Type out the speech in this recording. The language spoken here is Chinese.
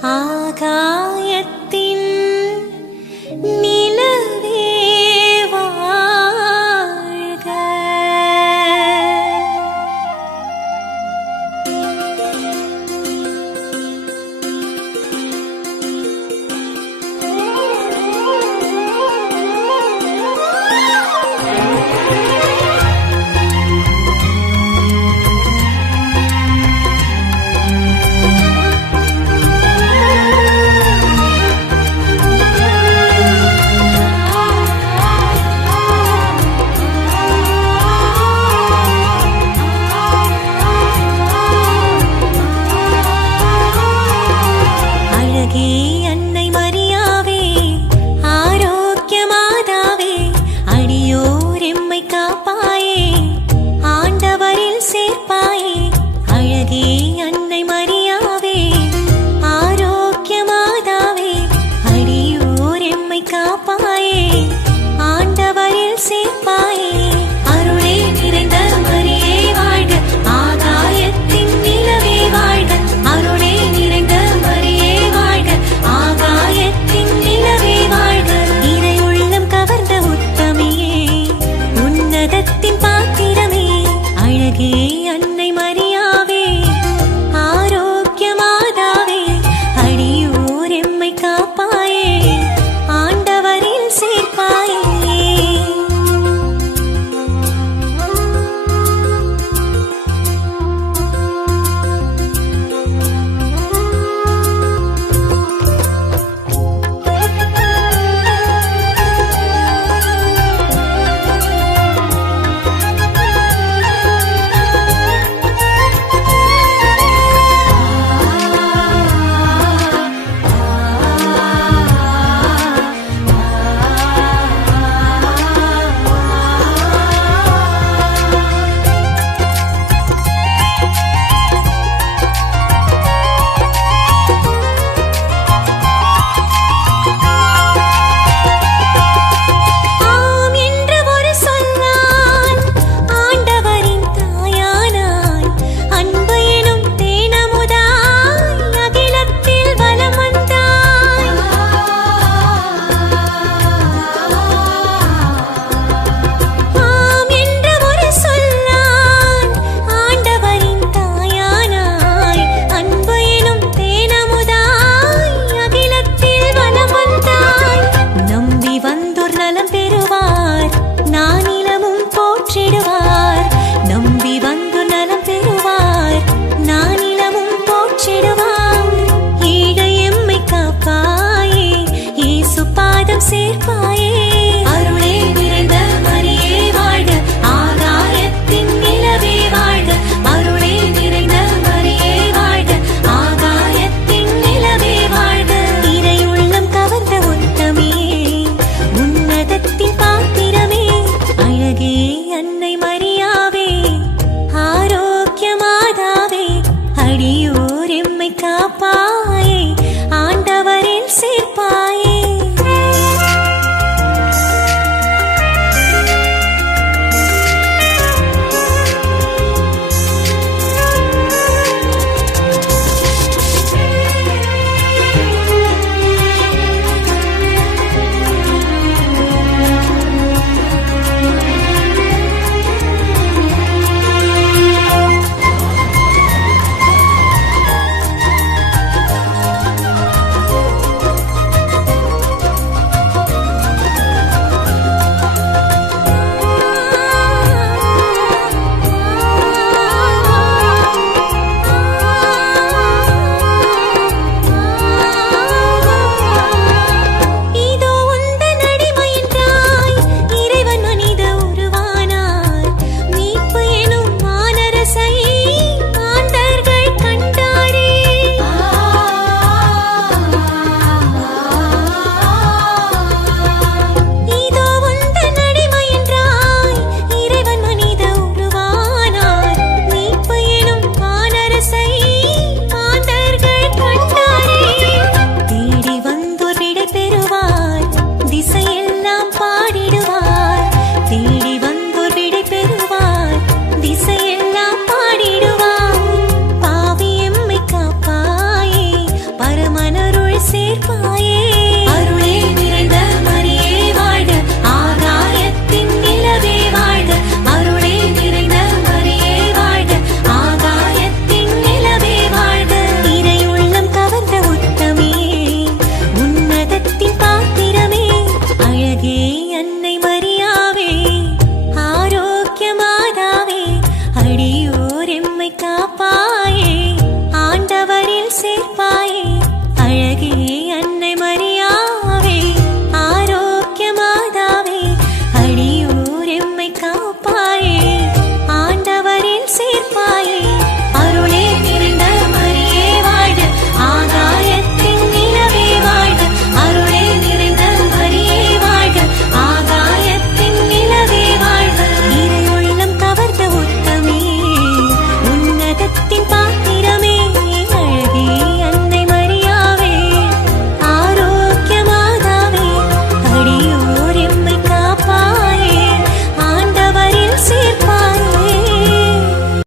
啊，卡